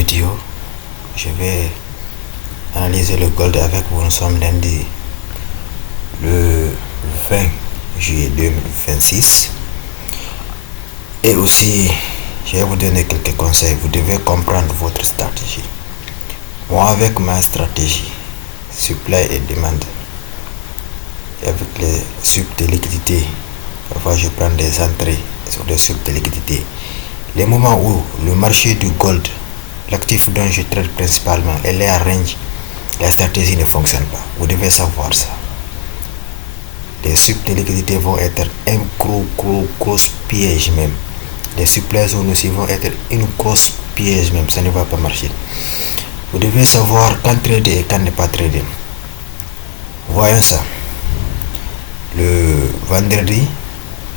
vidéo, je vais analyser le gold avec vous. Nous sommes lundi le 20 juillet 2026 et aussi je vais vous donner quelques conseils. Vous devez comprendre votre stratégie. Moi, avec ma stratégie supply et demande et avec les sucres de liquidité, parfois je prends des entrées sur les sucres de liquidité. Les moments où le marché du gold, l'actif dont je traite principalement, elle est à range, la stratégie ne fonctionne pas. Vous devez savoir ça. Les sucres de liquidité vont être un gros piège même. Les supply zones aussi vont être une grosse piège même. Ça ne va pas marcher. Vous devez savoir quand trader et quand ne pas trader. Voyons ça. Le vendredi,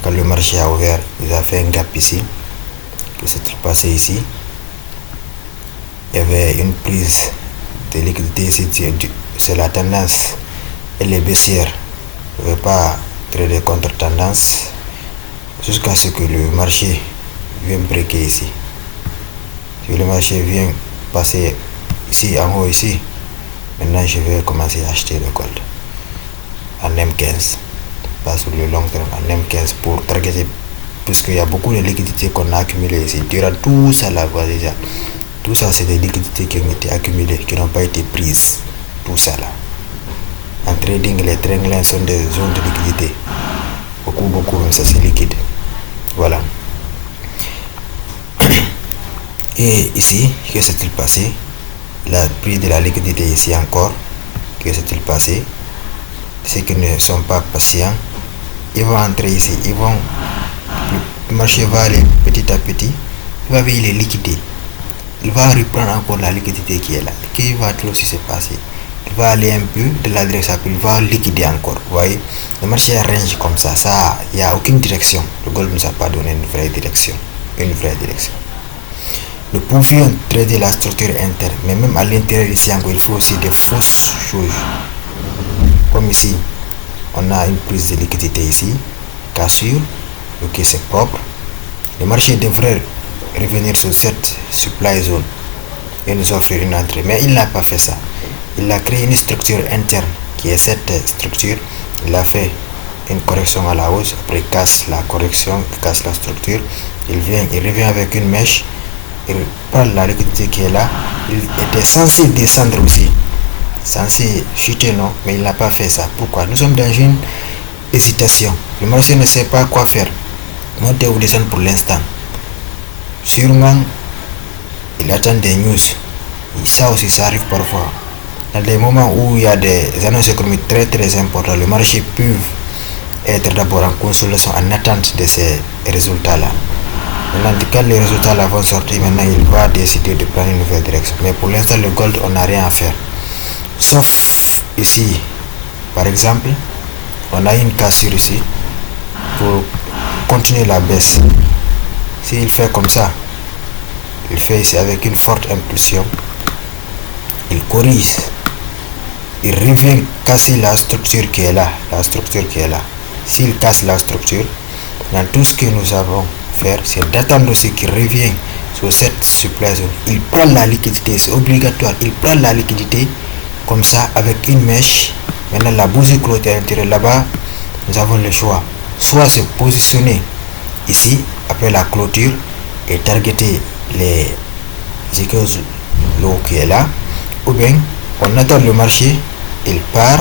quand le marché a ouvert, il a fait un gap ici. Que s'est-il passé ici? Il y avait une prise de liquidité ici. C'est la tendance. Et les baissières ne veulent pas trader contre tendance jusqu'à ce que le marché vienne breaker ici. Si le marché vient passer ici en haut ici, maintenant je vais commencer à acheter le gold en M15, pas sur le long terme, en M15 pour targeter, puisqu'il y a beaucoup de liquidités qu'on a accumulées ici. Durant tout ça là, déjà, tout ça c'est des liquidités qui ont été accumulées, qui n'ont pas été prises. Tout ça là. En trading, les triangles sont des zones de liquidité. Beaucoup, même ça c'est liquide. Voilà. Et ici, que s'est-il passé? La prise de la liquidité ici encore. Que s'est-il passé? Ceux qui ne sont pas patients, ils vont entrer ici. Le marché va aller petit à petit. Il va les liquider. Il va reprendre encore la liquidité qui est là. Qu'est-ce qui va aussi se passer? Il va aller un peu de la direction, puis il va liquider encore. Vous voyez, le marché range comme ça. Il n'y a aucune direction. Le gold ne nous a pas donné une vraie direction. Nous pouvions trader la structure interne, mais même à l'intérieur ici encore, il faut aussi des fausses choses. Comme ici, on a une prise de liquidité ici, cassure, ok, c'est propre. Le marché devrait revenir sur cette supply zone et nous offrir une entrée, mais il n'a pas fait ça. Il a créé une structure interne qui est cette structure. Il a fait une correction à la hausse, après il casse la correction, il casse la structure, il revient avec une mèche, il prend la liquidité qui est là. Il était censé descendre aussi, censé chuter, non, mais il n'a pas fait ça. Pourquoi? Nous sommes dans une hésitation. Le marché ne sait pas quoi faire, monter ou descendre pour l'instant. Sûrement il attend des news. Et ça aussi, ça arrive parfois. Dans des moments où il y a des annonces économiques très importantes, le marché peut être d'abord en consolidation, en attente de ces résultats-là. Maintenant, quand les résultats là vont sortir, maintenant il va décider de prendre une nouvelle direction. Mais pour l'instant, le gold, on n'a rien à faire. Sauf ici, par exemple, on a une cassure ici pour continuer la baisse. S'il fait comme ça, il fait ici avec une forte impulsion, il corrige, il revient casser la structure qui est là, S'il casse la structure, dans tout ce que nous avons faire, c'est d'attendre aussi qu'il revienne sur cette supply zone. Il prend la liquidité, c'est obligatoire. Il prend la liquidité comme ça avec une mèche. Maintenant la bougie clôture à l'intérieur là-bas, nous avons le choix. Soit se positionner ici après la clôture et targeter les l'eau qui est là, ou bien on attend le marché, il part,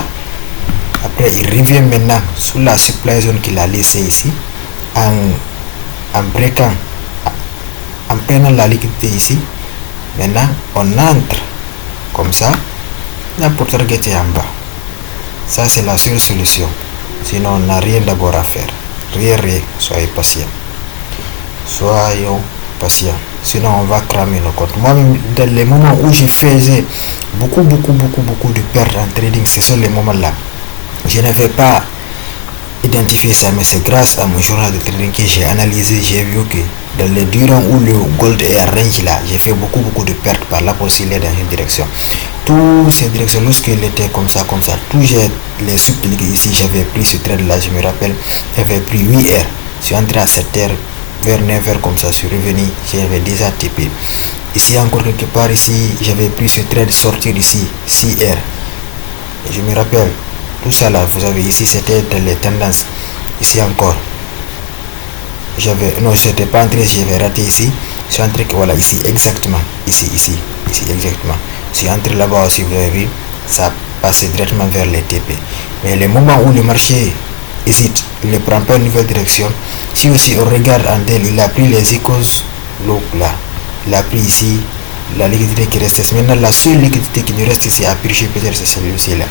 après il revient maintenant sur la supply zone qu'il a laissé ici en breakant, en prenant la liquidité ici. Maintenant on entre comme ça là pour targeter en bas. Ça c'est la seule solution, sinon on n'a rien d'abord à faire. Rien, soyez patient, sinon on va cramer nos comptes. Moi-même, dans les moments où je faisais beaucoup de pertes en trading, ce sont les moments là je n'avais pas identifié ça, mais c'est grâce à mon journal de trading que j'ai analysé. J'ai vu que dans les durants où le gold est à range là, j'ai fait beaucoup de pertes par là pour osciller dans une direction. Toutes ces directions, lorsqu'il était comme ça, tous les subtilités ici, j'avais pris ce trade là, je me rappelle, j'avais pris 8 heures. Je suis entré à 7 heures, vers 9 heures comme ça, je suis revenu, j'avais déjà TP. Ici encore quelque part, ici j'avais pris ce trait de sortir ici, CR. Et je me rappelle, tout ça là, vous avez ici, c'était dans les tendances. Ici encore, non, je n'étais pas entré, j'avais raté ici. Je suis entré, voilà, ici exactement, ici exactement. Je suis entré là-bas aussi, vous avez vu, ça passait directement vers les TP. Mais le moment où le marché hésite, il ne prend pas une nouvelle direction. Si aussi on regarde en tel, il a pris les icônes là, il a pris ici la liquidité qui restait. Maintenant, la seule liquidité qui nous reste ici à purger, peut-être c'est celui-ci là.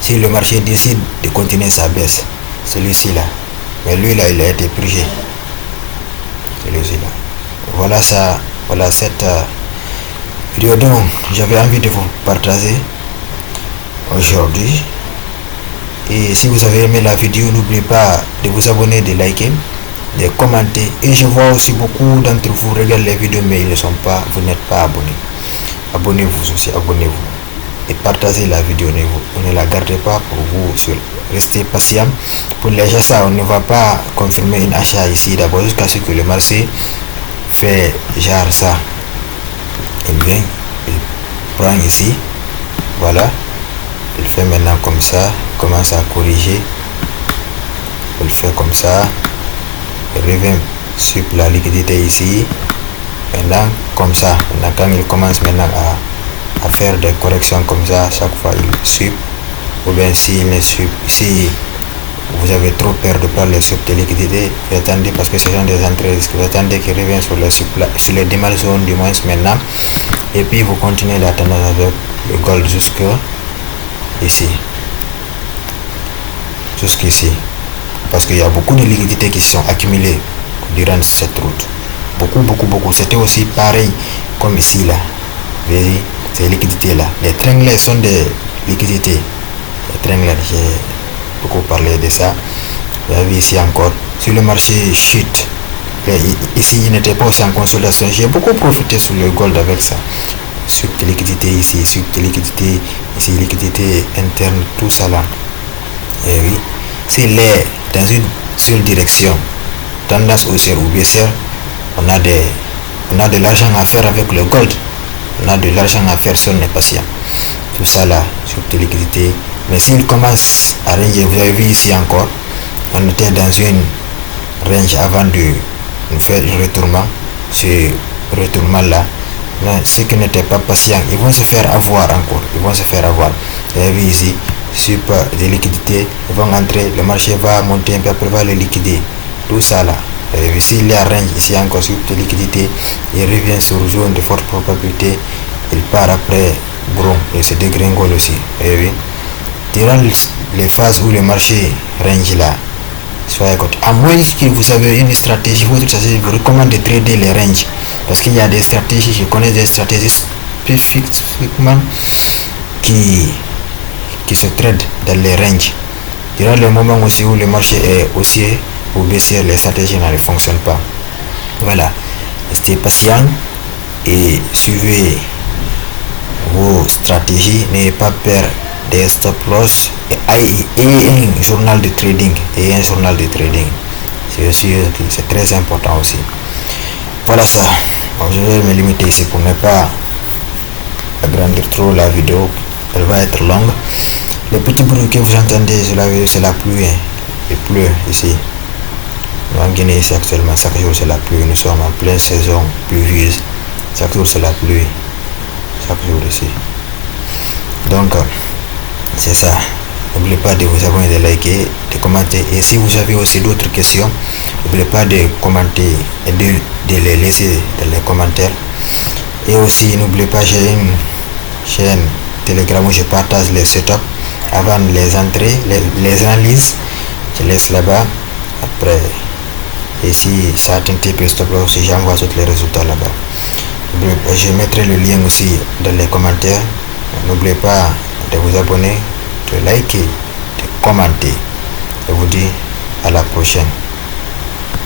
Si le marché décide de continuer sa baisse, celui-ci là. Mais lui là, il a été purgé. Celui-ci là. Voilà ça, voilà cette vidéo dont j'avais envie de vous partager aujourd'hui. Et si vous avez aimé la vidéo, n'oubliez pas de vous abonner, de liker, de commenter. Et je vois aussi beaucoup d'entre vous regardent les vidéos mais ils ne sont pas, vous n'êtes pas abonnés. Abonnez-vous aussi, abonnez-vous. Et partagez la vidéo, ne la gardez pas pour vous, restez patient. Pour les achats, on ne va pas confirmer un achat ici d'abord jusqu'à ce que le marché fait genre ça. Il vient, il prend ici, voilà, il fait maintenant comme ça, commence à corriger, il fait comme ça, il revient sur la liquidité ici, maintenant comme ça, maintenant quand il commence maintenant à faire des corrections comme ça, chaque fois il suit, ou bien s'il ne suit, si vous avez trop peur de prendre les sups de liquidité, vous attendez parce que ce sont des entrées, vous attendez qu'il revienne sur les démarres zones du moins maintenant, et puis vous continuez la tendance avec le gold jusque ici, jusqu'ici, parce qu'il y a beaucoup de liquidités qui se sont accumulées durant cette route, beaucoup. C'était aussi pareil comme ici là, vous voyez, ces liquidités là, les triangles sont des liquidités, les triangles, j'ai beaucoup parlé de ça. Vous avez ici encore, sur le marché chute, ici il n'était pas aussi en consolidation, j'ai beaucoup profité sur le gold avec ça, sur les liquidités ici, sur les liquidités ici, liquidité interne, tout ça là. Et oui, s'il est dans une seule direction, tendance haussière ou baissière, on a de l'argent à faire avec le gold, on a de l'argent à faire si on est patient. Tout ça là, sur les liquidités. Mais s'il commence à ranger, vous avez vu ici encore, on était dans une range avant de nous faire un retournement. Ce retournement là, ceux qui n'étaient pas patients, ils vont se faire avoir encore, vous avez vu ici, sur des liquidités, ils vont entrer, le marché va monter un peu, après va les liquider, tout ça là. Vous avez vu, s'il y a range ici encore sur des liquidités, il revient sur zone de forte probabilité, il part après gros et se dégringole aussi. Vous avez vu, durant les phases où le marché range là, soyez côté. À moins que vous avez une stratégie, votre stratégie vous recommande de trader les ranges. Parce qu'il y a des stratégies, je connais des stratégies spécifiquement qui se tradent dans les ranges. Durant le moment aussi où le marché est haussier ou baissier, les stratégies ne fonctionnent pas. Voilà. Restez patient et suivez vos stratégies. N'ayez pas peur des stop loss et un journal de trading c'est très important aussi. Voilà ça. Donc, je vais me limiter ici pour ne pas agrandir trop la vidéo, elle va être longue. Le petit bruit que vous entendez, c'est la pluie, il pleut ici en Guinée. Ici actuellement, chaque jour c'est la pluie, nous sommes en pleine saison pluvieuse, chaque jour c'est la pluie, chaque jour ici. Donc c'est ça. N'oubliez pas de vous abonner, de liker, de commenter. Et si vous avez aussi d'autres questions, n'oubliez pas de commenter et de les laisser dans les commentaires. Et aussi, n'oubliez pas, j'ai une chaîne Telegram où je partage les setups avant les entrées, les analyses. Je laisse là-bas. Après, et si certains types stop loss, j'envoie tous les résultats là-bas. Je mettrai le lien aussi dans les commentaires. N'oubliez pas de vous abonner, de liker, de commenter. Je vous dis à la prochaine.